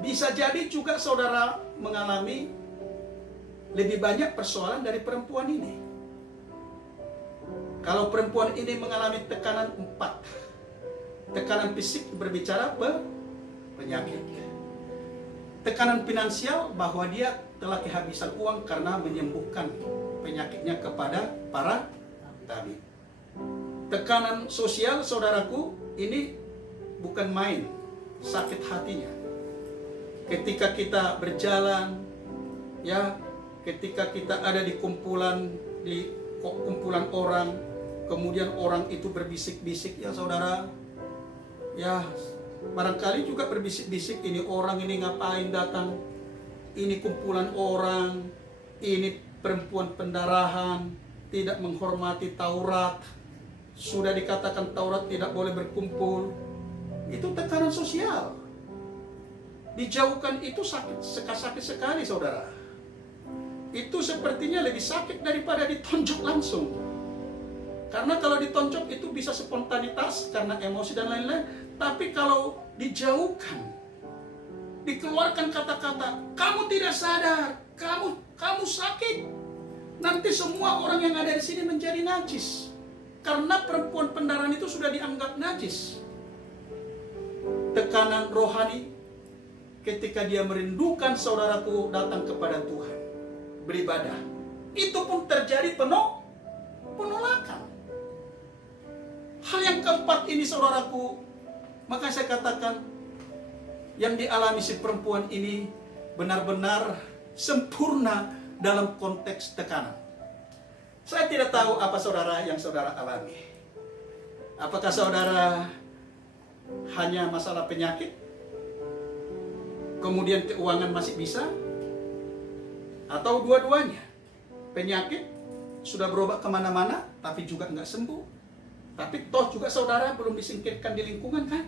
Bisa jadi juga saudara mengalami lebih banyak persoalan dari perempuan ini. Kalau perempuan ini mengalami tekanan 4. Tekanan fisik berbicara penyakit. Tekanan finansial bahwa dia telah kehabisan uang karena menyembuhkan penyakitnya kepada para tabib. Tekanan sosial, saudaraku, ini bukan main, sakit hatinya. Ketika kita berjalan, ya, ketika kita ada di kumpulan orang, kemudian orang itu berbisik-bisik, ya saudara, ya barangkali juga berbisik-bisik, ini orang ini ngapain datang, ini kumpulan orang, ini perempuan pendarahan, tidak menghormati Taurat, sudah dikatakan Taurat tidak boleh berkumpul. Itu tekanan sosial. Dijauhkan itu sakit sekali, saudara. Itu sepertinya lebih sakit daripada ditonjok langsung. Karena kalau ditonjok itu bisa spontanitas karena emosi dan lain-lain. Tapi kalau dijauhkan, dikeluarkan kata-kata, kamu tidak sadar, kamu sakit. Nanti semua orang yang ada di sini menjadi najis. Karena perempuan pendarahan itu sudah dianggap najis. Tekanan rohani ketika dia merindukan saudaraku datang kepada Tuhan, beribadah, itu pun terjadi penolakan. Hal yang keempat ini, saudaraku, maka saya katakan yang dialami si perempuan ini benar-benar sempurna dalam konteks tekanan. Saya tidak tahu apa saudara yang saudara alami. Apakah saudara hanya masalah penyakit, kemudian keuangan masih bisa, atau dua-duanya? Penyakit sudah berobat kemana-mana, tapi juga nggak sembuh. Tapi toh juga saudara belum disingkirkan di lingkungan, kan?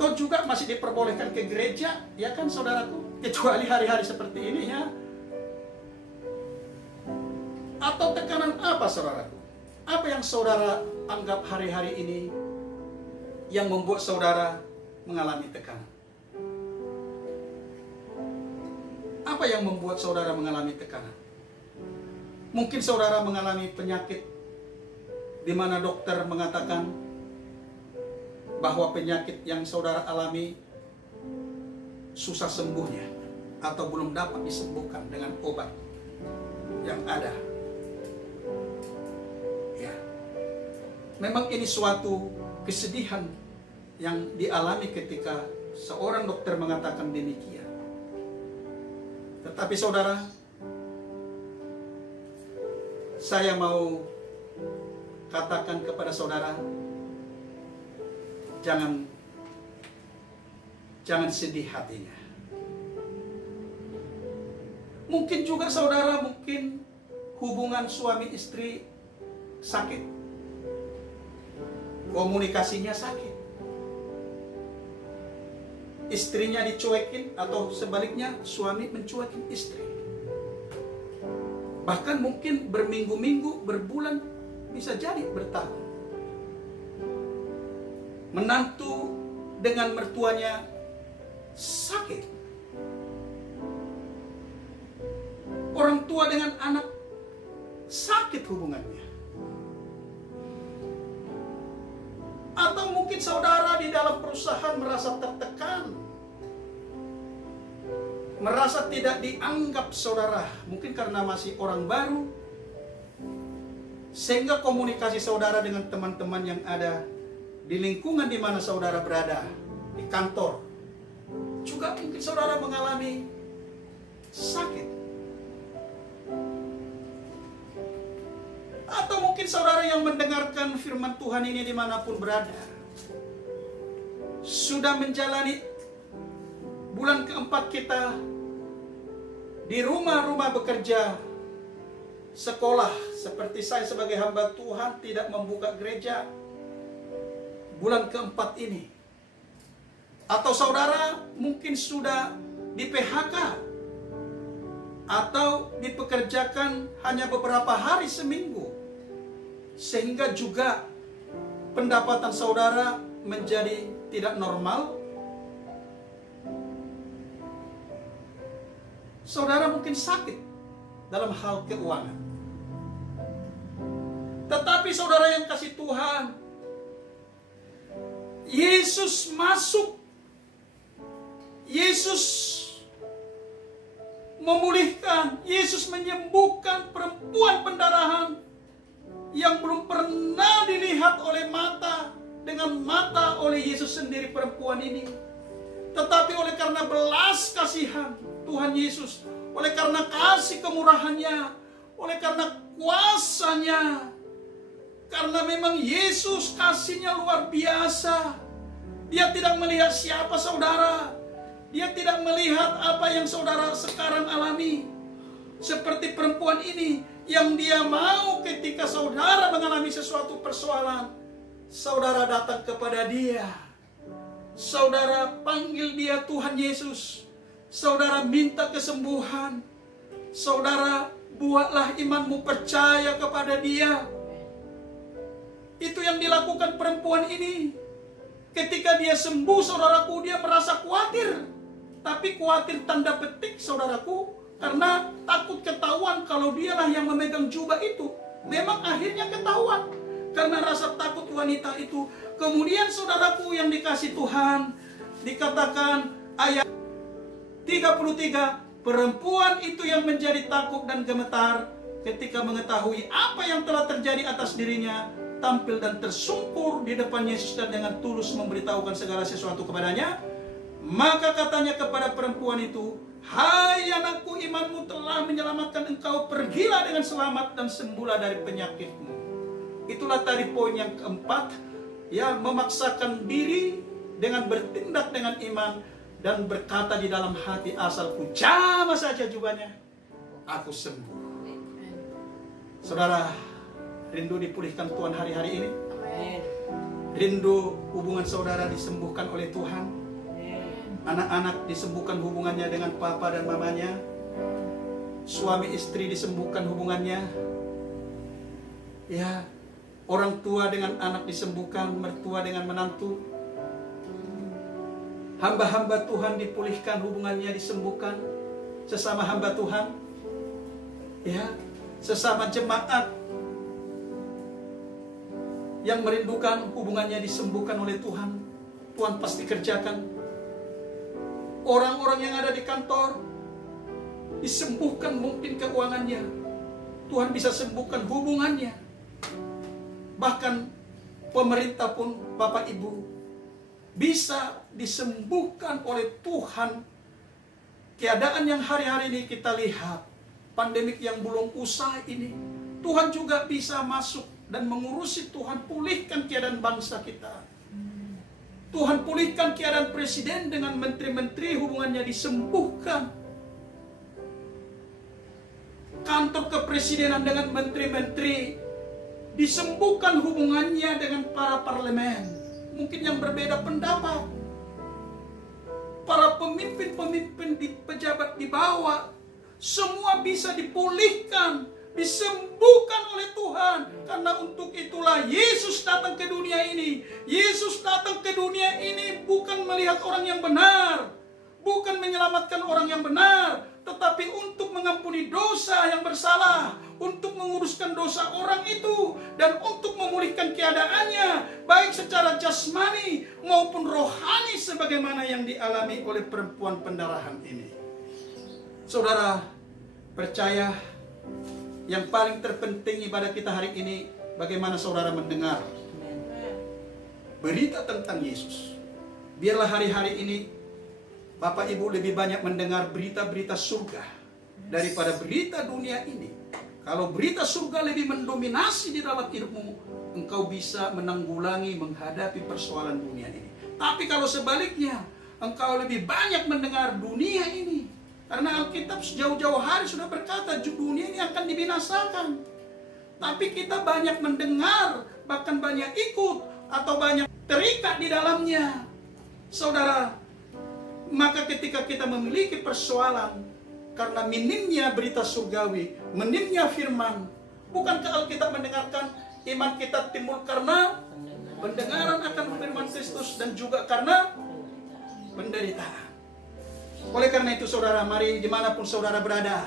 Toh juga masih diperbolehkan ke gereja, ya kan saudaraku? Kecuali hari-hari seperti ini, ya. Atau tekanan apa, saudaraku? Apa yang saudara anggap hari-hari ini yang membuat saudara mengalami tekanan? Apa yang membuat saudara mengalami tekanan? Mungkin saudara mengalami penyakit di mana dokter mengatakan bahwa penyakit yang saudara alami susah sembuhnya atau belum dapat disembuhkan dengan obat yang ada. Ya. Memang ini suatu kesedihan yang dialami ketika seorang dokter mengatakan demikian. Tetapi saudara, saya mau katakan kepada saudara, jangan sedih hatinya. Mungkin juga saudara, mungkin hubungan suami istri sakit, komunikasinya sakit, istrinya dicuekin atau sebaliknya suami mencuekin istri. Bahkan mungkin berminggu-minggu, berbulan, bisa jadi bertahun. Menantu dengan mertuanya sakit. Orang tua dengan anak sakit hubungannya. Atau mungkin saudara di dalam perusahaan merasa tertekan, merasa tidak dianggap saudara, mungkin karena masih orang baru, sehingga komunikasi saudara dengan teman-teman yang ada di lingkungan di mana saudara berada, di kantor, juga mungkin saudara mengalami sakit. Atau mungkin saudara yang mendengarkan firman Tuhan ini dimanapun berada, sudah menjalani bulan keempat kita di rumah-rumah bekerja, sekolah, seperti saya sebagai hamba Tuhan tidak membuka gereja bulan keempat ini. Atau saudara mungkin sudah di PHK atau dipekerjakan hanya beberapa hari seminggu, sehingga juga pendapatan saudara menjadi tidak normal. saudara mungkin sakit dalam hal keuangan. Tetapi saudara yang kasih Tuhan, Yesus masuk, Yesus memulihkan, Yesus menyembuhkan perempuan pendarahan yang belum pernah dilihat oleh mata, dengan mata oleh Yesus sendiri perempuan ini. Tetapi oleh karena belas kasihan Tuhan Yesus, oleh karena kasih kemurahannya, oleh karena kuasanya, karena memang Yesus kasihnya luar biasa. Dia tidak melihat siapa saudara, dia tidak melihat apa yang saudara sekarang alami. Seperti perempuan ini, yang dia mau ketika saudara mengalami sesuatu persoalan, saudara datang kepada dia, saudara panggil dia Tuhan Yesus, saudara minta kesembuhan, saudara buatlah imanmu percaya kepada dia. Itu yang dilakukan perempuan ini. Ketika dia sembuh, saudaraku, dia merasa khawatir. Tapi khawatir tanda petik, saudaraku, karena takut ketahuan kalau dialah yang memegang jubah itu. Memang akhirnya ketahuan karena rasa takut wanita itu. Kemudian saudaraku yang dikasih Tuhan, dikatakan ayat 33, perempuan itu yang menjadi takut dan gemetar ketika mengetahui apa yang telah terjadi atas dirinya, tampil dan tersungkur di depan Yesus dan dengan tulus memberitahukan segala sesuatu kepadanya. Maka katanya kepada perempuan itu, hai anakku, imanmu telah menyelamatkan engkau, pergilah dengan selamat dan sembuhlah dari penyakitmu. Itulah tadi poin yang keempat, ya, memaksakan diri dengan bertindak dengan iman dan berkata di dalam hati, asalku jamah saja jubahnya, aku sembuh. Saudara, rindu dipulihkan Tuhan hari-hari ini? Amin. Rindu hubungan saudara disembuhkan oleh Tuhan? Anak-anak disembuhkan hubungannya dengan papa dan mamanya? Suami istri disembuhkan hubungannya? Ya, orang tua dengan anak disembuhkan, mertua dengan menantu? Hamba-hamba Tuhan dipulihkan hubungannya, disembuhkan? Sesama hamba Tuhan? Ya, sesama jemaat yang merindukan hubungannya disembuhkan oleh Tuhan. Tuhan pasti kerjakan. Orang-orang yang ada di kantor disembuhkan mungkin keuangannya, Tuhan bisa sembuhkan hubungannya. Bahkan pemerintah pun, Bapak Ibu, bisa disembuhkan oleh Tuhan. Keadaan yang hari-hari ini kita lihat, pandemik yang belum usai ini, Tuhan juga bisa masuk dan mengurusi. Tuhan pulihkan keadaan bangsa kita. Tuhan pulihkan keadaan presiden dengan menteri-menteri, hubungannya disembuhkan. Kantor kepresidenan dengan menteri-menteri disembuhkan hubungannya dengan para parlemen. Mungkin yang berbeda pendapat. Para pemimpin-pemimpin di pejabat di bawah, semua bisa dipulihkan, disembuhkan oleh Tuhan. Karena untuk itulah Yesus datang ke dunia ini. Yesus datang ke dunia ini bukan melihat orang yang benar, bukan menyelamatkan orang yang benar, tetapi untuk mengampuni dosa yang bersalah, untuk menguruskan dosa orang itu, dan untuk memulihkan keadaannya, baik secara jasmani maupun rohani, sebagaimana yang dialami oleh perempuan pendarahan ini. Saudara, percaya yang paling terpenting ibadah kita hari ini, bagaimana saudara mendengar berita tentang Yesus. Biarlah hari-hari ini Bapak Ibu lebih banyak mendengar berita-berita surga daripada berita dunia ini. Kalau berita surga lebih mendominasi di dalam hidupmu, engkau bisa menanggulangi, menghadapi persoalan dunia ini. Tapi kalau sebaliknya, engkau lebih banyak mendengar dunia ini, karena Alkitab jauh-jauh hari sudah berkata dunia ini akan dibinasakan. Tapi kita banyak mendengar, bahkan banyak ikut, atau banyak terikat di dalamnya. Saudara, maka ketika kita memiliki persoalan karena minimnya berita surgawi, minimnya firman, bukankah Alkitab mendengarkan iman kita timbul karena pendengaran akan firman Kristus dan juga karena penderitaan. Oleh karena itu saudara, mari dimanapun saudara berada,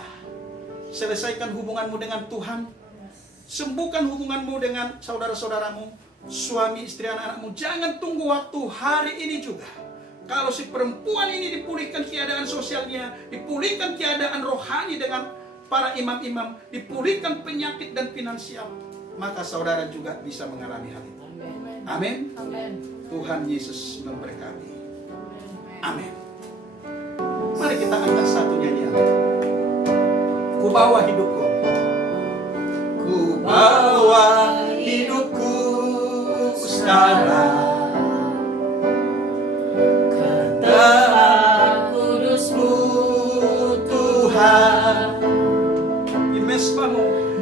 selesaikan hubunganmu dengan Tuhan. Sembuhkan hubunganmu dengan saudara-saudaramu, suami, istri, anak-anakmu. Jangan tunggu waktu hari ini juga. Kalau si perempuan ini dipulihkan keadaan sosialnya, dipulihkan keadaan rohani dengan para imam-imam, dipulihkan penyakit dan finansial, maka saudara juga bisa mengalami hal itu. Amin. Tuhan Yesus memberkati. Amin. Mari kita angkat satu nyanyian. Ku bawa hidupku. Ku bawa hidupku sekarang. Kata kudus-Mu Tuhan.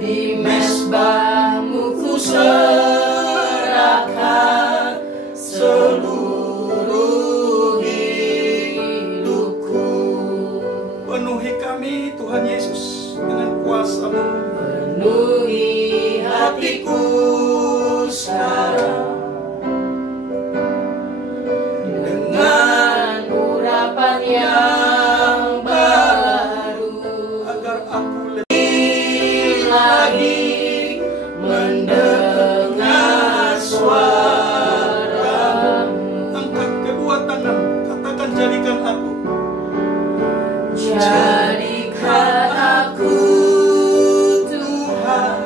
Di mesbah-Mu ku serahkan seluruh hidupku. Penuhi kami Tuhan Yesus dengan kuasa-Mu. Penuhi hatiku sekarang dengan urapan yang baru, agar aku lebih lagi mendengar suara-Mu. Angkat kedua tangan, katakan jadikan aku. Jadikan aku Tuhan,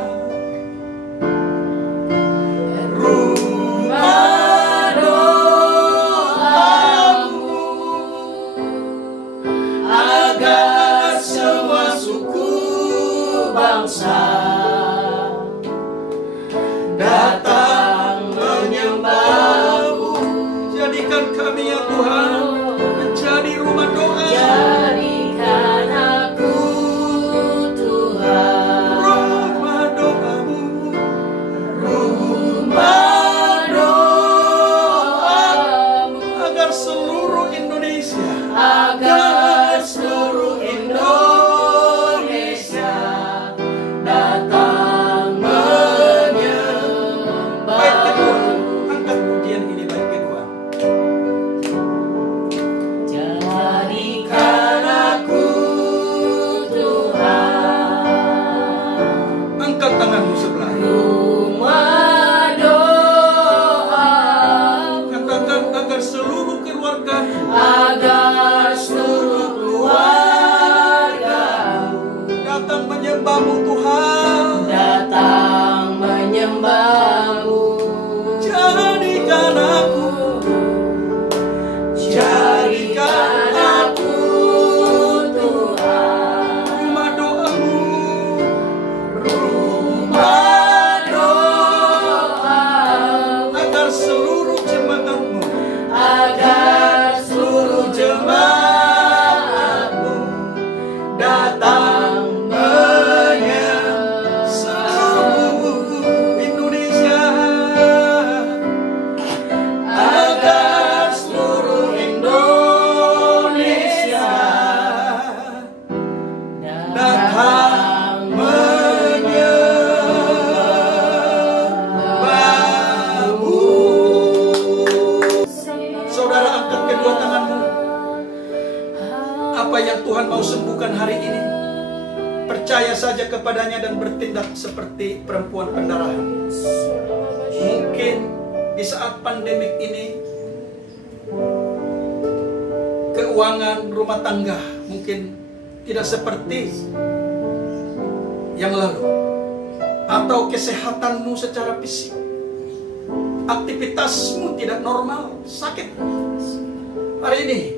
rumah doa-Mu, agar semua suku bangsa datang menyembah-Mu. Jadikan kami ya Tuhan menjadi rumah doa. Jadikan aku Tuhan, rumah doa-Mu, rumah doa-Mu, agar seluruh Indonesia, agar seluruh Indonesia datang menyembah. Baik kedua, angkat pujian ini baik kedua. Jadikan aku Tuhan. Angkat tanganmu sebelah. Rumah doa. Katakan agar seluruh keluarga, agar seluruh keluarga datang menyembah-Mu Tuhan, datang menyembah-Mu. Jadikan aku, jadikan aku Tuhan, rumah doa-Mu, rumah doa, agar seluruh jemaat-Mu, agar seluruh jemaat-Mu datang menyembah. Seluruh Indonesia, agar seluruh Indonesia datang menyembah-Mu. Saudara, angkat kedua tanganmu. Apa yang Tuhan mau sembuhkan hari ini, percaya saja kepadanya dan bertindak seperti perempuan pendarahan. Mungkin di saat pandemik ini, keuangan rumah tangga mungkin tidak seperti yang lalu, atau kesehatanmu secara fisik, aktivitasmu tidak normal, sakit. Hari ini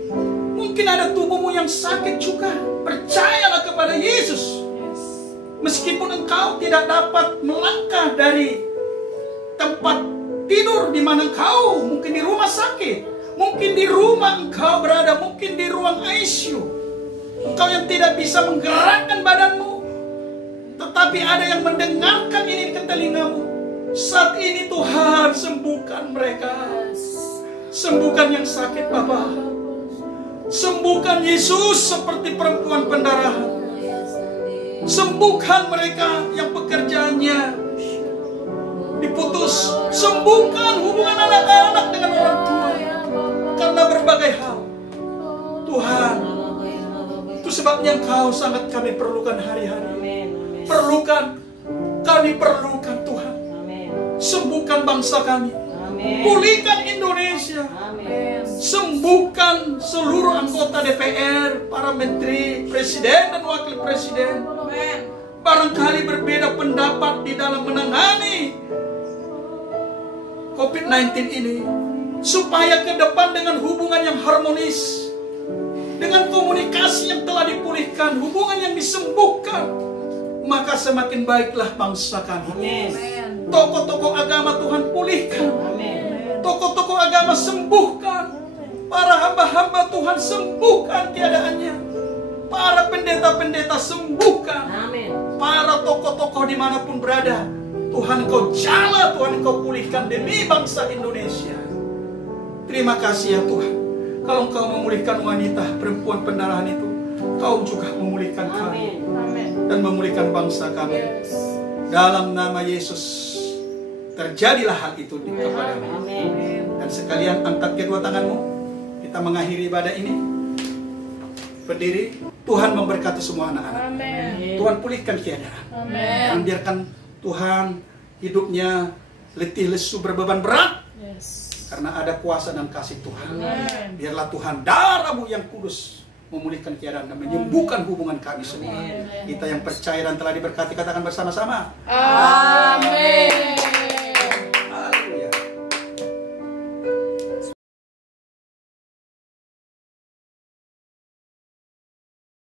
mungkin ada tubuhmu yang sakit juga. Percayalah kepada Yesus. Meskipun engkau tidak dapat melangkah dari tempat tidur di mana engkau, mungkin di rumah sakit, mungkin di rumah engkau berada, mungkin di ruang ICU, engkau yang tidak bisa menggerakkan badanmu, tetapi ada yang mendengarkan ini ke telingamu. Saat ini Tuhan sembuhkan mereka. Sembuhkan yang sakit Bapa. Sembuhkan Yesus seperti perempuan pendarahan. Sembuhkan mereka yang pekerjaannya diputus. Sembuhkan hubungan anak-anak dengan orang tua karena berbagai hal. Tuhan, sebabnya Engkau sangat kami perlukan hari-hari. Amin. Amin. Perlukan, kami perlukan Tuhan. Amin. Sembuhkan bangsa kami. Amin. Pulihkan Indonesia. Amin. Sembuhkan seluruh anggota DPR, para menteri, presiden dan wakil presiden. Barangkali berbeda pendapat di dalam menangani COVID-19 ini, supaya ke depan dengan hubungan yang harmonis, dengan komunikasi yang telah dipulihkan, hubungan yang disembuhkan, maka semakin baiklah bangsa kami. Amin. Tokoh-tokoh agama Tuhan pulihkan. Amin. Tokoh-tokoh agama sembuhkan. Para hamba-hamba Tuhan sembuhkan keadaannya. Para pendeta-pendeta sembuhkan. Amin. Para tokoh-tokoh dimanapun berada, Tuhan Engkau jala, Tuhan Engkau pulihkan demi bangsa Indonesia. Terima kasih ya Tuhan. Kalau Engkau memulihkan wanita, perempuan pendarahan itu, Kau juga memulihkan kami Amin. dan memulihkan bangsa kami. Dalam nama Yesus, terjadilah hal itu kepada kami. Amin. Dan sekalian angkat kedua tanganmu, kita mengakhiri ibadah ini. Berdiri. Tuhan memberkati semua anak-anak. Tuhan pulihkan keadaan. Jangan biarkan Tuhan hidupnya letih lesu berbeban berat. Karena ada kuasa dan kasih Tuhan. Biarlah Tuhan darah-Mu yang kudus memulihkan keadaan dan menyembuhkan hubungan kami semua. Kita yang percaya dan telah diberkati katakan bersama-sama. Amin.